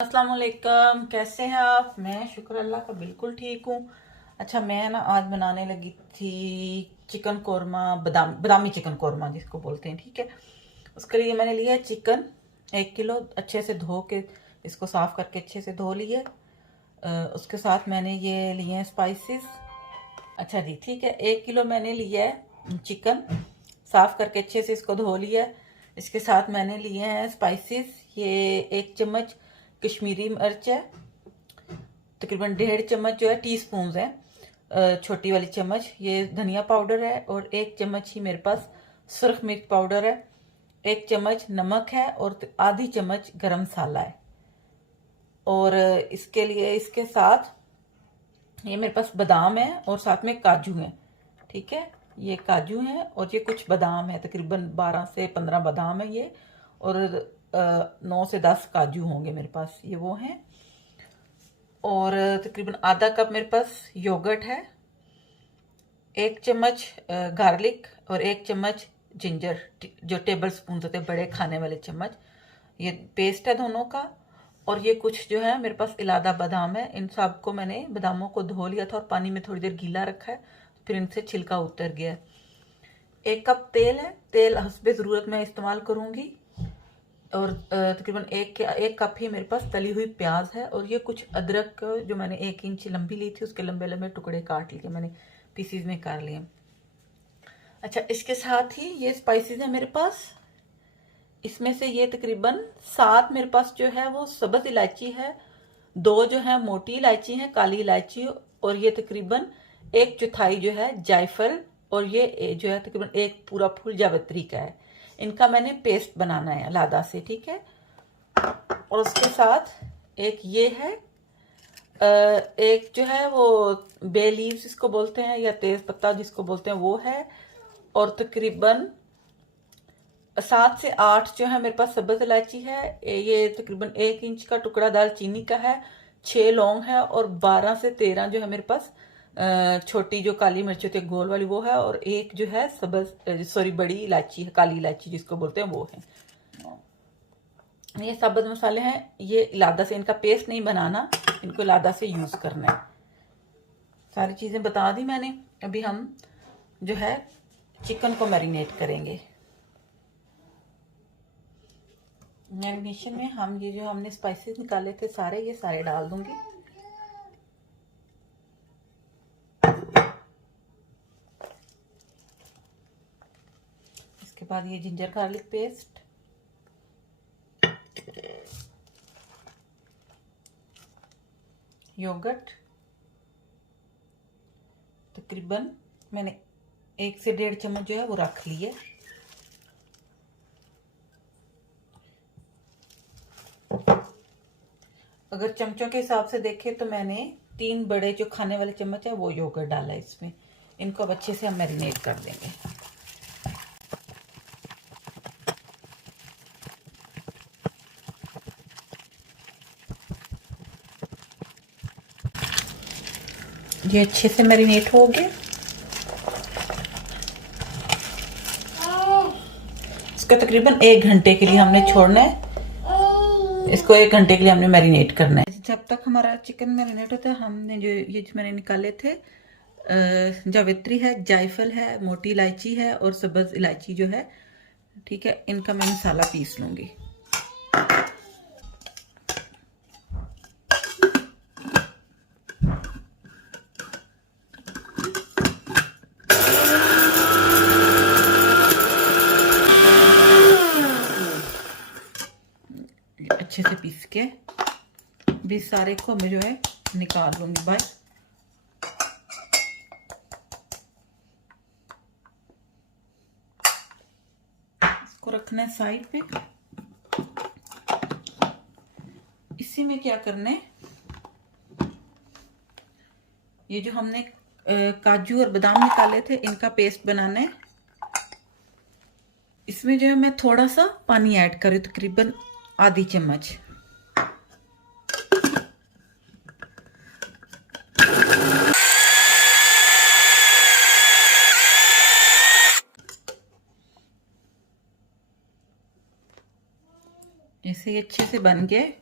अस्सलाम वालेकुम, कैसे हैं आप? मैं शुक्र अल्लाह का बिल्कुल ठीक हूँ। अच्छा, मैं ना आज बनाने लगी थी चिकन कोरमा, बादामी चिकन कोरमा जिसको बोलते हैं। ठीक है, उसके लिए मैंने लिया है चिकन 1 किलो। अच्छे से धो के इसको साफ करके अच्छे से धो लिए। उसके साथ मैंने ये लिए हैं स्पाइसेस। अच्छा जी, ठीक है, 1 किलो मैंने लिया है चिकन, साफ करके अच्छे से इसको धो लिया है। इसके साथ मैंने लिए हैं स्पाइसेस। ये 1 चम्मच कश्मीरी मिर्च है, तकरीबन 1.5 चम्मच जो है टी स्पून है, छोटी वाली चम्मच। ये धनिया पाउडर है और 1 चम्मच ही मेरे पास सुरख मिर्च पाउडर है। 1 चम्मच नमक है और आधी चम्मच गरम मसाला है। और इसके लिए इसके साथ ये मेरे पास बादाम है और साथ में काजू है। ठीक है, ये काजू है और ये कुछ बादाम है, तकरीबन 12 से 15 बादाम है ये। और 9 से 10 काजू होंगे मेरे पास, ये वो हैं। और तकरीबन आधा कप मेरे पास योगर्ट है, 1 चम्मच गार्लिक और 1 चम्मच जिंजर, जो टेबल स्पून होते हैं बड़े खाने वाले चम्मच। ये पेस्ट है दोनों का। और ये कुछ जो है मेरे पास इलादा बादाम है। इन सब को मैंने बादामों को धो लिया था और पानी में थोड़ी देर गीला रखा है, फिर इनसे छिलका उतर गया है। 1 कप तेल है, तेल हस्बे ज़रूरत मैं इस्तेमाल करूँगी। और तकरीबन एक कप ही मेरे पास तली हुई प्याज है। और ये कुछ अदरक जो मैंने 1 इंच लंबी ली थी, उसके लंबे लंबे टुकड़े काट लिए, मैंने पीसीज में कर लिए। अच्छा, इसके साथ ही ये स्पाइसेस है मेरे पास। इसमें से ये तकरीबन 7 मेरे पास जो है वो सब्ज इलायची है, 2 जो है मोटी इलायची है, काली इलायची। और ये तकरीबन 1/4 जो है जायफल। और ये जो है तकरीबन 1 पूरा फूल जावित्री का है। इनका मैंने पेस्ट बनाना है लादा से। ठीक है, और उसके साथ एक ये है, एक जो है वो बे लीव्स इसको बोलते हैं, या तेज पत्ता जिसको बोलते हैं, वो है। और तकरीबन 7 से 8 जो है मेरे पास सब्ज इलायची है। ये तकरीबन 1 इंच का टुकड़ा दालचीनी का है, 6 लौंग है और 12 से 13 जो है मेरे पास छोटी जो काली मिर्च होती है गोल वाली, वो है। और एक जो है बड़ी इलायची है, काली इलायची जिसको बोलते हैं, वो है। ये सब्ज मसाले हैं, ये इलादा से इनका पेस्ट नहीं बनाना, इनको इलादा से यूज करना है। सारी चीजें बता दी मैंने। अभी हम जो है चिकन को मैरिनेट करेंगे। मैरिनेशन में हम ये जो हमने स्पाइसेस निकाले थे सारे, ये सारे डाल दूंगी। इसके बाद ये जिंजर गार्लिक पेस्ट, योगर्ट, तकरीबन मैंने 1 से 1.5 चम्मच जो है वो रख लिए। अगर चमचों के हिसाब से देखें तो मैंने 3 बड़े जो खाने वाले चम्मच है वो योगर्ट डाला है इसमें। इनको अब अच्छे से हम मैरिनेट कर देंगे। ये अच्छे से मैरिनेट हो गए। इसको तकरीबन 1 घंटे के लिए हमने छोड़ना है। इसको 1 घंटे के लिए हमने मैरिनेट करना है। जब तक हमारा चिकन मैरिनेट होता है, हमने जो ये मैंने निकाले थे, जावित्री है, जायफल है, मोटी इलायची है और सब्ज इलायची जो है। ठीक है, इनका मैं मसाला पीस लूंगी। अच्छे से पीस के भी सारे को मैं जो है निकाल लूंगी बाहर। इसको रखना है साइड पे। इसी में क्या करना है, ये जो हमने काजू और बादाम निकाले थे, इनका पेस्ट बनाना है। इसमें जो है मैं थोड़ा सा पानी ऐड करूँ, तकरीबन आधी चम्मच। ऐसे ही अच्छे से बन गए।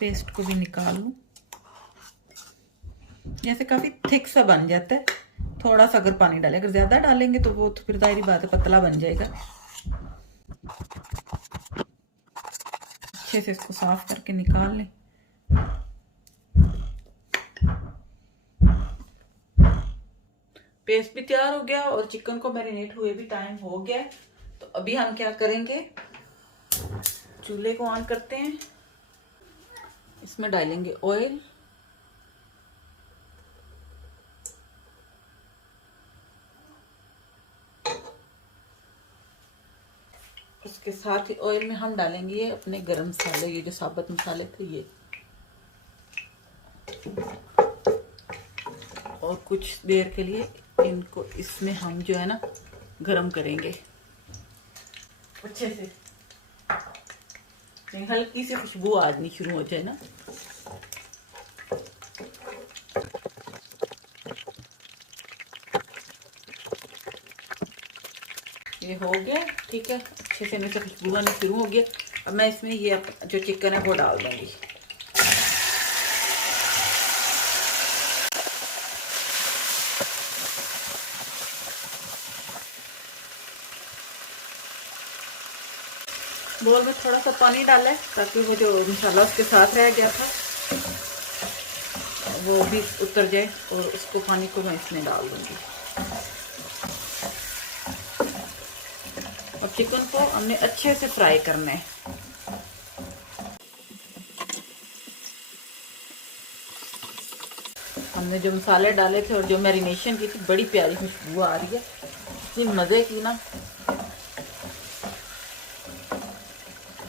पेस्ट को भी निकाल लूँ। जैसे काफ़ी थिक सा बन जाता है, थोड़ा सा अगर पानी डालें, अगर ज़्यादा डालेंगे तो वो फिर जाहिर बात है पतला बन जाएगा। अच्छे से इसको साफ करके निकाल लें। पेस्ट भी तैयार हो गया और चिकन को मैरिनेट हुए भी टाइम हो गया। तो अभी हम क्या करेंगे, चूल्हे को ऑन करते हैं, इसमें डालेंगे ऑयल, उसके साथ ही ऑयल में हम डालेंगे ये अपने गरम मसाले, ये जो साबुत मसाले थे ये, और कुछ देर के लिए इनको इसमें हम जो है ना गरम करेंगे अच्छे से, हल्की सी खुशबू आनी शुरू हो जाए ना। ये हो गया, ठीक है, अच्छे से मेरे खुशबू आनी शुरू हो गया। अब मैं इसमें ये जो चिकन है वो डाल दूंगी। बोल में थोड़ा सा पानी डाला है ताकि वो जो मसाला उसके साथ रह गया था वो भी उतर जाए, और उसको पानी को मैं इसमें डाल दूंगी। और चिकन को हमने अच्छे से फ्राई करना है। हमने जो मसाले डाले थे और जो मैरिनेशन की थी, बड़ी प्यारी खुशबू आ रही है, इतनी मज़े की ना।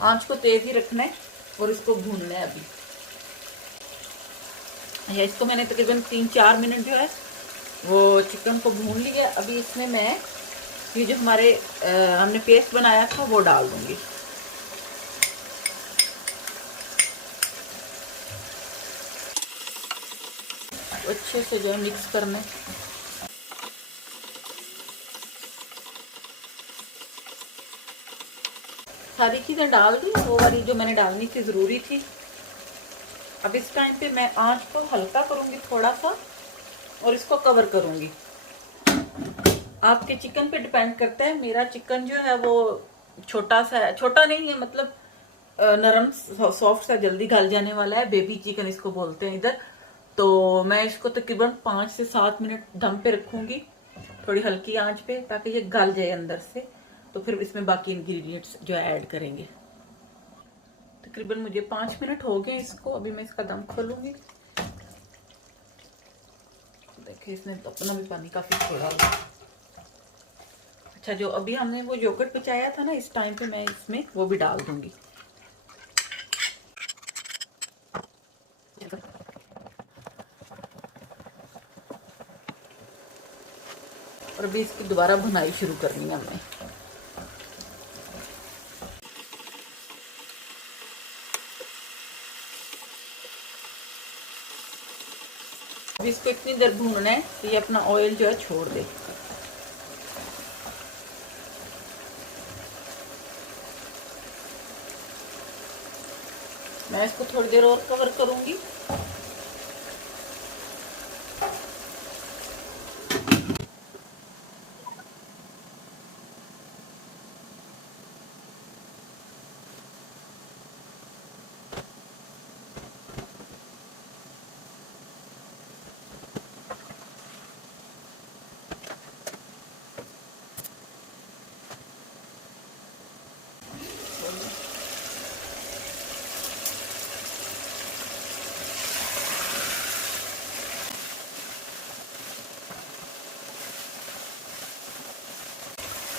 आंच को तेज ही रखना है और इसको भूनना है अभी। या इसको मैंने तकरीबन 3-4 मिनट जो है वो चिकन को भून लिया। अभी इसमें मैं ये जो हमारे हमने पेस्ट बनाया था वो डाल दूंगी। अच्छे से जो है मिक्स करना है। सारी चीज़ें डाल दी, वो वाली जो मैंने डालनी थी ज़रूरी थी। अब इस टाइम पे मैं आंच को हल्का करूँगी थोड़ा सा और इसको कवर करूँगी। आपके चिकन पे डिपेंड करता है। मेरा चिकन जो है वो छोटा सा है, छोटा नहीं है मतलब नरम सॉफ्ट सा, जल्दी गल जाने वाला है, बेबी चिकन इसको बोलते हैं इधर। तो मैं इसको तकरीबन 5 से 7 मिनट दम पे रखूँगी, थोड़ी हल्की आंच पे, ताकि ये गल जाए अंदर से। तो फिर इसमें बाकी इंग्रेडिएंट्स जो ऐड करेंगे। तकरीबन मुझे 5 मिनट हो गए इसको। अभी मैं इसका दम खोलूंगी। देखिए इसने तो अपना भी पानी काफी छोड़ा हुआ। अच्छा, जो अभी हमने वो योगर्ट बचाया था ना, इस टाइम पे मैं इसमें वो भी डाल दूंगी। और अभी इसकी दोबारा भुनाई शुरू करनी है हमें। अभी इसको इतनी देर भूनना है कि ये अपना ऑयल जो है छोड़ दे। मैं इसको थोड़ी देर और कवर करूंगी।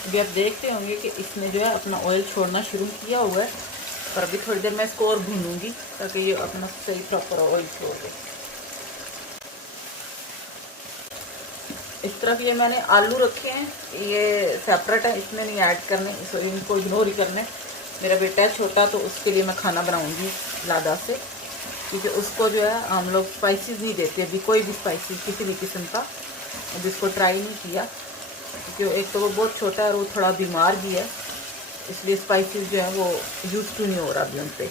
अभी आप देखते होंगे कि इसने जो है अपना ऑयल छोड़ना शुरू किया हुआ है, पर अभी थोड़ी देर मैं इसको और भूनूंगी ताकि ये अपना सही प्रॉपर ऑयल छोड़ दे। इस तरफ ये मैंने आलू रखे हैं, ये सेपरेट है, इसमें नहीं ऐड करने, इनको इग्नोर ही करने। मेरा बेटा है छोटा तो उसके लिए मैं खाना बनाऊंगी लादा से, क्योंकि उसको जो है हम लोग स्पाइसेस नहीं देते अभी, कोई भी स्पाइसेस किसी भी किस्म का अभी इसको ट्राई नहीं किया, क्योंकि एक तो वो बहुत छोटा है और वो थोड़ा बीमार भी है, इसलिए स्पाइसेस जो है वो यूज टू नहीं हो रहा अभी उन पर।